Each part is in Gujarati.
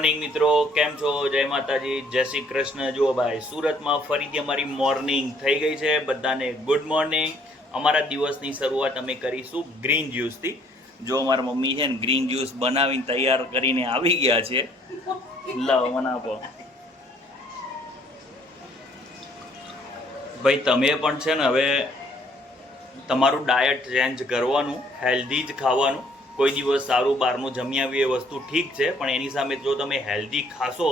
મોર્નિંગ મિત્રો, કેમ છો? જય માતાજી, જય શ્રી કૃષ્ણ. જુઓ ભાઈ, સુરતમાં ફરીથી અમારી મોર્નિંગ થઈ ગઈ છે. બધાને ગુડ મોર્નિંગ. અમારા દિવસની શરૂઆત અમે કરીશું ગ્રીન જ્યુસથી. જો અમારા મમ્મી છે ને ગ્રીન જ્યુસ બનાવીને તૈયાર કરીને આવી ગયા છે. લાવો મને આપો ભાઈ. તમે પણ છે ને હવે તમારું ડાયટ ચેન્જ કરવાનું, હેલ્ધી જ ખાવાનું. કોઈ દિવસ સારું બહારનું જમી આવી એ વસ્તુ ઠીક છે, પણ એની સામે જો તમે હેલ્ધી ખાશો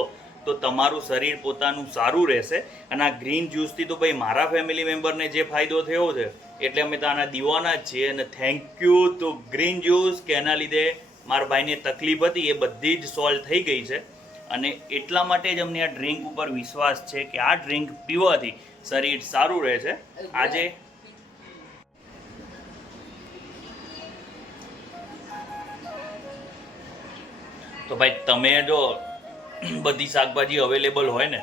તો તમારું શરીર પોતાનું સારું રહેશે. અને આ ગ્રીન જ્યુસથી તો ભાઈ મારા ફેમિલી મેમ્બરને જે ફાયદો થયો છે એટલે અમે તો આના દીવાના જ છીએ. અને થેન્ક યુ તો ગ્રીન જ્યુસ કે એના લીધે મારા ભાઈને તકલીફ હતી એ બધી જ સોલ્વ થઈ ગઈ છે. અને એટલા માટે જ અમને આ ડ્રિંક ઉપર વિશ્વાસ છે કે આ ડ્રિંક પીવાથી શરીર સારું રહે છે. આજે તો ભાઈ તમે જો બધી શાકભાજી અવેલેબલ હોય ને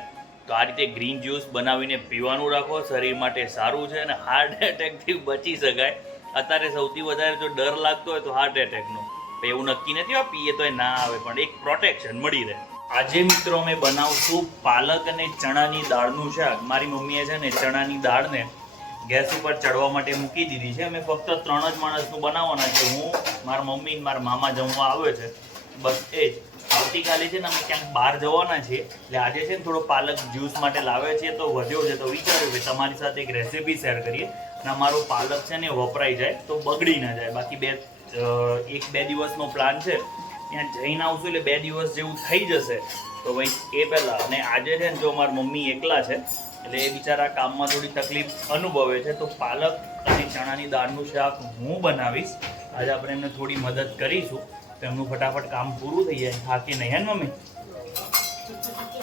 તો આ રીતે ગ્રીન જ્યુસ બનાવીને પીવાનું રાખો. શરીર માટે સારું છે અને હાર્ટ એટેકથી બચી શકાય. અત્યારે સૌથી વધારે જો ડર લાગતો હોય તો હાર્ટ એટેકનો. એવું નક્કી નથી પીએ તો ના આવે, પણ એક પ્રોટેક્શન મળી રહે. આજે મિત્રો અમે બનાવશું પાલક અને ચણાની દાળનું શાક. મારી મમ્મીએ છે ને ચણાની દાળને ગેસ ઉપર ચડવા માટે મૂકી દીધી છે. અમે ફક્ત 3 જ માણસનું બનાવવાના છે. હું, મારા મમ્મી, મારા મામા જમવા આવે છે, બસ એ જ. આવતીકાલે છે ને અમે ક્યાંક બહાર જવાના છીએ, એટલે આજે છે ને થોડો પાલક જ્યુસ માટે લાવે છે તો વધ્યો છે, તો વિચાર્યું કે તમારી સાથે એક રેસીપી શેર કરીએ. અને અમારો પાલક છે ને વપરાઈ જાય તો બગડી ના જાય. બાકી 1-2 દિવસનો પ્લાન છે, ત્યાં જઈને આવશું એટલે 2 દિવસ જેવું થઈ જશે. તો ભાઈ એ પહેલાં, અને આજે છે ને જો મારા મમ્મી એકલા છે એટલે એ બિચારા કામમાં થોડી તકલીફ અનુભવે છે, તો પાલક અને ચણાની દાળનું શાક હું બનાવીશ. આજે આપણે એમને થોડી મદદ કરીશું તો એમનું ફટાફટ કામ પૂરું થઈ જાય. થાકી નહીં હે ને મમ્મી?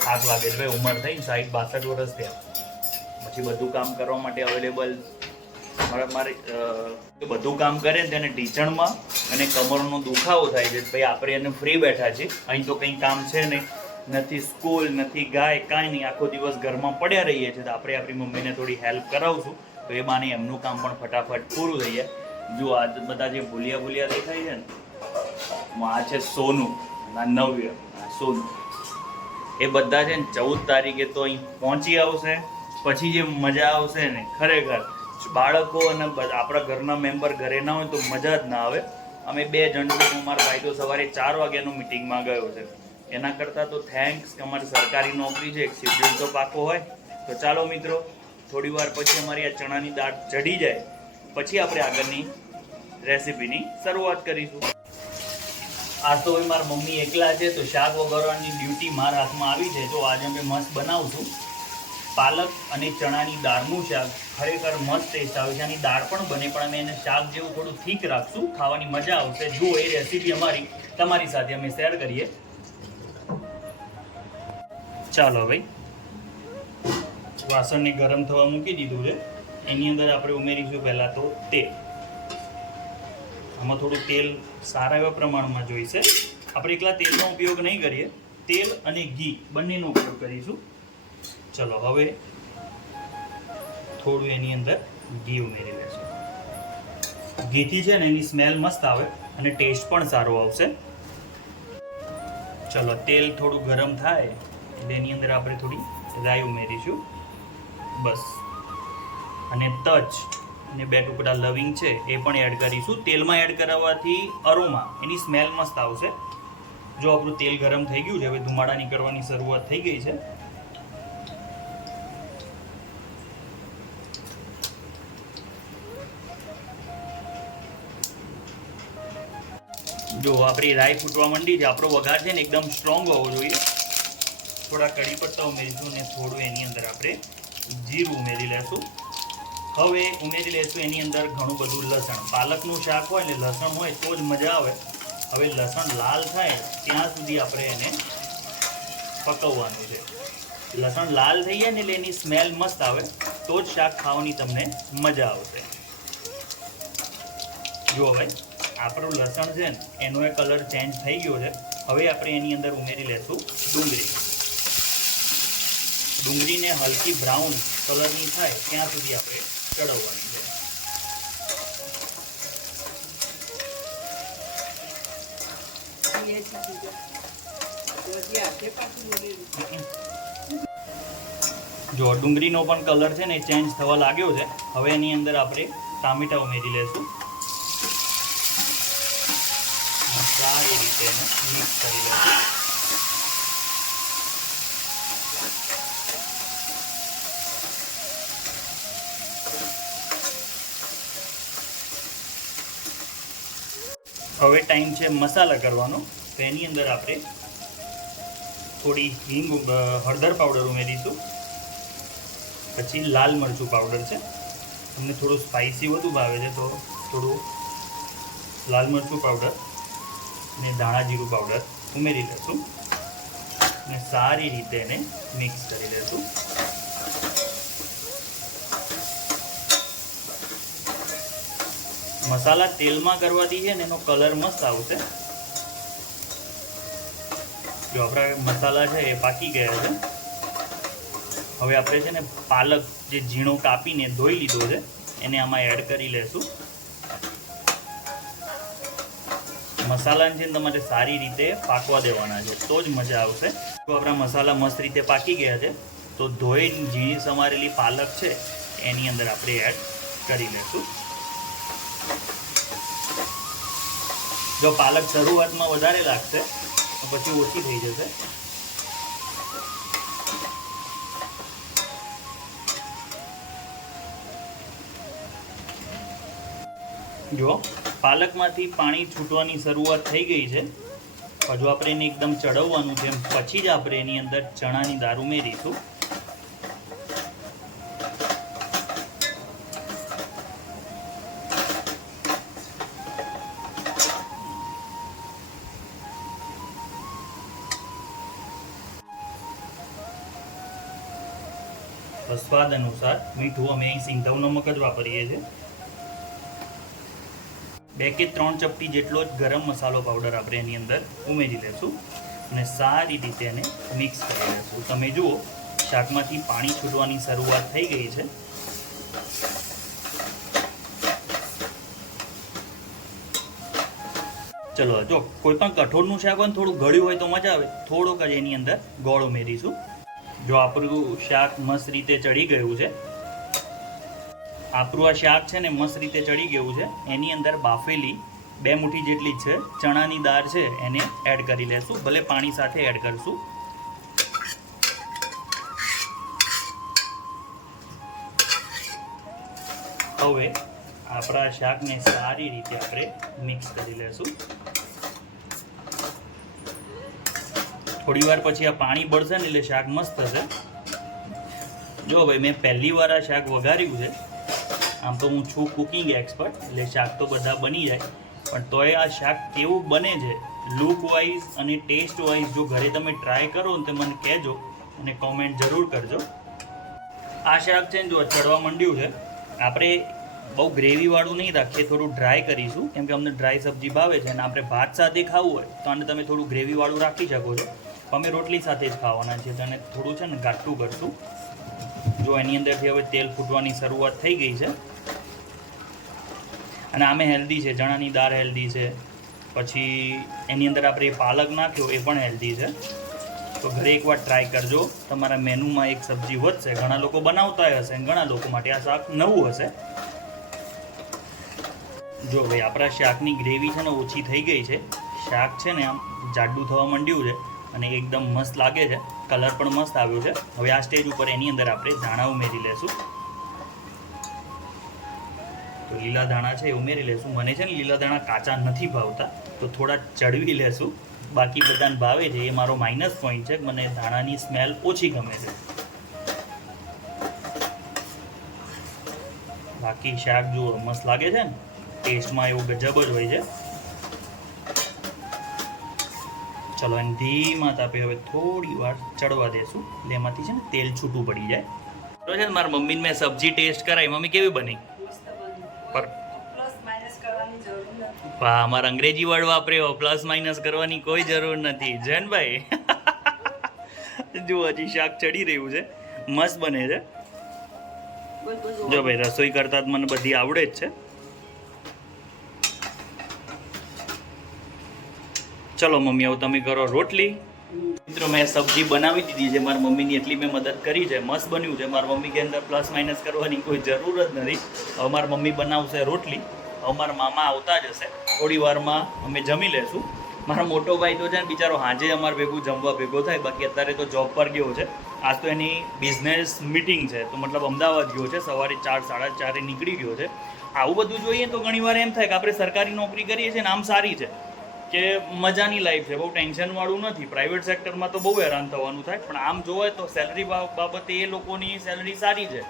થાક લાગે છે ભાઈ, ઉંમર થઈ 60-62 વર્ષ થયા, પછી બધું કામ કરવા માટે અવેલેબલ મારે બધું કામ કરે ને તેને ઢીચણમાં અને કમરનો દુખાવો થાય છે. ભાઈ આપણે એને ફ્રી બેઠા છીએ, અહીં તો કંઈ કામ છે નહીં, નથી સ્કૂલ, નથી ગાય, કાંઈ નહીં. આખો દિવસ ઘરમાં પડ્યા રહીએ છીએ, તો આપણે આપણી મમ્મીને થોડી હેલ્પ કરાવશું તો એ બાને એમનું કામ પણ ફટાફટ પૂરું થઈ જાય. જો આ બધા જે ભૂલિયા દેખાય છે ને, આ છે સોનું, આ નવ્ય, સોનું, એ બધા છે ને 14 તારીખે તો અહીં પહોંચી આવશે. પછી જે મજા આવશે ને, ખરેખર બાળકો અને આપણા ઘરના મેમ્બર ઘરે ના હોય તો મજા જ ના આવે. અમે 2 જણ, મારા ભાઈ તો સવારે 4 વાગ્યાનું મિટિંગમાં ગયો છે. એના કરતાં તો થેન્ક્સ કે અમારી સરકારી નોકરી છે, એક શેડ્યુલ તો પાકો હોય. તો ચાલો મિત્રો, થોડી વાર પછી અમારી આ ચણાની દાળ ચડી જાય પછી આપણે આગળની રેસીપીની શરૂઆત કરીશું. આ તો હવે મારા મમ્મી એકલા છે તો શાક વઘારવાની ડ્યુટી મારા હાથમાં આવી છે. તો આજે અમે મસ્ત બનાવશું પાલક અને ચણાની દાળનું શાક. ખરેખર મસ્ત ટેસ્ટ આવે છે. આની દાળ પણ બને, પણ અમે એને શાક જેવું થોડું ઠીક રાખશું, ખાવાની મજા આવશે. જુઓ, એ રેસીપી અમારી તમારી સાથે અમે શેર કરીએ. ચાલો ભાઈ, વાસણને ગરમ થવા મૂકી દીધું છે. એની અંદર આપણે ઉમેરીશું પહેલાં તો તેલ. આમાં થોડું તેલ સારા એવા પ્રમાણમાં જોઈશે. આપણે એકલા તેલનો ઉપયોગ નહીં કરીએ, તેલ અને ઘી બંનેનો ઉપયોગ કરીશું. ચલો હવે થોડું એની અંદર ઘી ઉમેરી લેશું. ઘીથી છે ને એની સ્મેલ મસ્ત આવે અને ટેસ્ટ પણ સારો આવશે. ચલો તેલ થોડું ગરમ થાય એટલે એની અંદર આપણે થોડી રાઈ ઉમેરીશું, બસ. અને તજ અને 2 ટુકડા લવિંગ છે એ પણ એડ કરીશું. તેલમાં એડ કરાવવાથી અરોમા, એની સ્મેલ મસ્ત આવશે. જો આપણું તેલ ગરમ થઈ ગયું છે, હવે ધુમાડા નીકળવાની શરૂઆત થઈ ગઈ છે. જો આપણી રાઈ ફૂટવા માંડી છે. આપણો વઘાર છે ને એકદમ સ્ટ્રોંગ હોવો જોઈએ. થોડા કઢી પત્તા ઉમેરીશું અને થોડું એની અંદર આપણે જીરું ઉમેરી લેશું. હવે ઉમેરી લેશું એની અંદર ઘણું બધું લસણ. પાલકનું શાક હોય ને લસણ હોય તો જ મજા આવે. હવે લસણ લાલ થાય ત્યાં સુધી આપણે એને પકવવાનું છે. લસણ લાલ થઈ જાય ને એટલે એની સ્મેલ મસ્ત આવે, તો જ શાક ખાવાની તમને મજા આવશે. જુઓ ભાઈ, આપણું લસણ છે ને એનો એ કલર ચેન્જ થઈ ગયો છે. હવે આપણે એની અંદર ઉમેરી લેશું ડુંગળી. ડુંગળીને હલકી બ્રાઉન કલરની થાય ત્યાં સુધી આપણે ચડવવાની છે. જો ડુંગળીનો પણ કલર છે ને ચેન્જ થવા લાગ્યો છે. હવે એની અંદર આપણે ટામેટા ઉમેરી લેશું. સારી રીતે એને મિક્સ કરી લેશું. હવે ટાઈમ છે મસાલા કરવાનો. તો એની અંદર આપણે થોડી હિંગ હળદર પાવડર ઉમેરીશું. પછી લાલ મરચું પાવડર છે. તમને થોડું સ્પાઇસી વધુ ભાવે છે તો થોડું લાલ મરચું પાવડર અને ધાણા જીરું પાવડર ઉમેરી લઈશું અને સારી રીતે એને મિક્સ કરી લઈશું. મસાલા તેલમાં કરવાથી છે ને એનો કલર મસ્ત આવશે. જો આપણા મસાલા છે એ પાકી ગયા છે. હવે આપણે છે ને પાલક જે ઝીણો કાપીને ધોઈ લીધો છે એને આમાં એડ કરી લેશું. મસાલાને છે ને તમારે સારી રીતે પાકવા દેવાના છે તો જ મજા આવશે. તો આપણા મસાલા મસ્ત રીતે પાકી ગયા છે તો ધોઈ ઝીણી સમારેલી પાલક છે એની અંદર આપણે એડ કરી લેશું. જો પાલક શરૂઆતમાં વધારે લાગશે તો પછી ઓછી થઈ જશે. જો પાલકમાંથી પાણી છૂટવાની શરૂઆત થઈ ગઈ છે. હજુ આપણે એને એકદમ ચડવવાનું છે પછી જ આપણે એની અંદર ચણાની દાળ ઉમેરીશું. સ્વાદ અનુસાર મીઠું અમે અહીં સિંધાવ નમક જ વાપરીએ છીએ. 2 કે 3 ચપટી જેટલો જ ગરમ મસાલો પાવડર આપણે એની અંદર ઉમેરી લેશું અને સારી રીતે એને મિક્સ કરી લેશું. તમે જુઓ શાકમાંથી પાણી છૂટવાની શરૂઆત થઈ ગઈ છે. ચલો જો કોઈ પણ કઠોળનું શાક હોય થોડું ગળ્યું હોય તો મજા આવે. થોડોક જ એની અંદર ગોળ ઉમેરીશું. જો આપણું શાક મસ્ત રીતે ચડી ગયું છે. આપણું આ શાક છે ને મસ્ત રીતે ચડી ગયું છે. એની અંદર બાફેલી 2 મુઠ્ઠી જેટલી છે ચણાની દાળ છે એને એડ કરી લેશું. ભલે પાણી સાથે એડ કરશું. હવે આપણા શાકને સારી રીતે આપણે મિક્સ કરી લેશું. થોડી વાર પછી આ પાણી બળશે ને એટલે શાક મસ્ત થશે. જો ભાઈ મેં પહેલી વાર આ શાક વઘાર્યું છે. આમ તો હું છું કુકિંગ એક્સપર્ટ એટલે શાક તો બધા બની જાય પણ તોય આ શાક કેવું બને છે લુક વાઇઝ અને ટેસ્ટ વાઇઝ જો ઘરે તમે ટ્રાય કરો ને તો મને કહેજો અને કોમેન્ટ જરૂર કરજો. આ શાક છે ને જો ચડવા માંડ્યું છે. આપણે બહુ ગ્રેવીવાળું નહીં રાખીએ, થોડું ડ્રાય કરીશું કેમ કે અમને ડ્રાય સબ્જી ભાવે છે અને આપણે ભાત સાથે ખાવું હોય તો આને તમે થોડું ગ્રેવીવાળું રાખી શકો છો. અમે રોટલી સાથે જ ખાવાના છે અને થોડું છે ને ઘાટું કરશું. જો એની અંદરથી હવે તેલ ફૂટવાની શરૂઆત થઈ ગઈ છે અને આમે હેલ્ધી છે. ચણાની દાળ હેલ્ધી છે. પછી એની અંદર આપણે પાલક નાખ્યો એ પણ હેલ્ધી છે. તો ઘરે એકવાર ટ્રાય કરજો. તમારા મેનુમાં એક સબ્જી વધશે. ઘણા લોકો બનાવતા હશે અને ઘણા લોકો માટે આ શાક નવું હશે. જો ભાઈ આપણા શાકની ગ્રેવી છે ને ઓછી થઈ ગઈ છે. શાક છે ને આમ જાડું થવા માંડ્યું છે અને એકદમ મસ્ત લાગે છે. કલર પણ મસ્ત આવ્યો છે. હવે આ સ્ટેજ ઉપર એની અંદર આપણે ધાણા ઉમેરી લેશું. તો લીલા ધાણા છે એ ઉમેરી લેશું. મને છે ને લીલા ધાણા કાચા નથી ભાવતા તો થોડા ચડવી લેશું. બાકી બધાને ભાવે છે. એ મારો માઇનસ પોઈન્ટ છે. મને ધાણાની સ્મેલ ઓછી ગમે છે. બાકી શાક જુઓ મસ્ત લાગે છે ને. ટેસ્ટમાં એવું ગજબ જ હોય છે. ચલો એને ધીમા તાપે હવે થોડી વાર ચડવા દેશું એટલે એમાંથી છે ને તેલ છૂટું પડી જાય. તો છે ને મારા મમ્મીને મેં સબ્જી ટેસ્ટ કરાવી. મમ્મી કેવી બની? વાહ, અમારે અંગ્રેજી વર્ડ વાપર્યો. પ્લસ માઇનસ કરવાની કોઈ જરૂર નથી. જૈનભાઈ જો હજી શાક ચડી રહ્યું છે. મસ્ત બને છે. જો ભાઈ રસોઈ કરતા જ મને બધી આવડે જ છે. ચલો મમ્મી હવે તમે કરો રોટલી. મિત્રો મેં સબ્જી બનાવી દીધી છે, મારી મમ્મીની એટલી મેં મદદ કરી છે, મસ્ત બન્યું છે. મારી મમ્મી કે અંદર પ્લસ માઇનસ કરવાની કોઈ જરૂર જ નથી. હવે મારી મમ્મી બનાવશે રોટલી. હવે મારા મામા આવતા જ હશે, થોડી વારમાં અમે જમી લેશું. મારો મોટો ભાઈ તો છે ને બિચારો હાજે અમારે ભેગું જમવા ભેગો થાય, બાકી અત્યારે તો જોબ પર ગયો છે. આજ તો એની બિઝનેસ મિટિંગ છે, તો મતલબ અમદાવાદ ગયો છે, સવારે 4 સાડા 4 નીકળી ગયો છે. આવું બધું જોઈએ તો ઘણીવાર એમ થાય કે આપણે સરકારી નોકરી કરીએ છીએ ને આમ સારી છે કે મજાની લાઈફ છે, બહુ ટેન્શનવાળું નથી. પ્રાઇવેટ સેક્ટરમાં તો બહુ હેરાન થવાનું થાય, પણ આમ જોવે તો સેલરી બાબતે એ લોકોની સેલરી સારી છે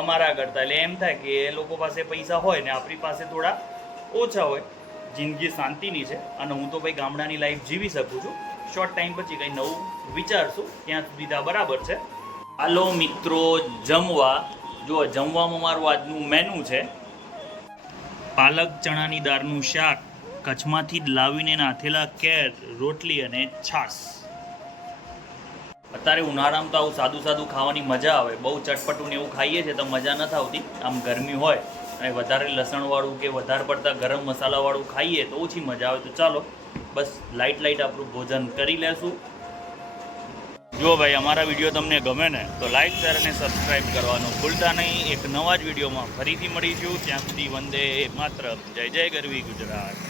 અમારા કરતાં. એટલે એમ થાય કે એ લોકો પાસે પૈસા હોય ને આપણી પાસે થોડા ઓછા હોય. જિંદગી શાંતિની છે અને હું તો ભાઈ ગામડાની લાઈફ જીવી શકું છું. શોર્ટ ટાઈમ પછી કંઈ નવું વિચારશું, ત્યાં સુધી તો બરાબર છે. હાલો મિત્રો જમવા. જો જમવામાં મારું આજનું મેનુ છે પાલક ચણાની દાળનું શાક, કચ્છમાંથી જ લાવીને નાથેલા કેર, રોટલી અને છાશ. અત્યારે ઉનાળામાં તો આવું સાદું સાદું ખાવાની મજા આવે. બહુ ચટપટું ને એવું ખાઈએ છીએ તો મજા નથી આવતી. આમ ગરમી હોય અને વધારે લસણવાળું કે વધારે પડતા ગરમ મસાલાવાળું ખાઈએ તો ઓછી મજા આવે. તો ચાલો બસ લાઇટ આપણું ભોજન કરી લેશું. જો ભાઈ અમારા વિડીયો તમને ગમે ને તો લાઈક શેર અને સબસ્ક્રાઈબ કરવાનું ભૂલતા નહીં. એક નવા જ વિડીયોમાં ફરીથી મળીશું. ત્યાં સુધી વંદે માતરમ. જય જય ગરવી ગુજરાત.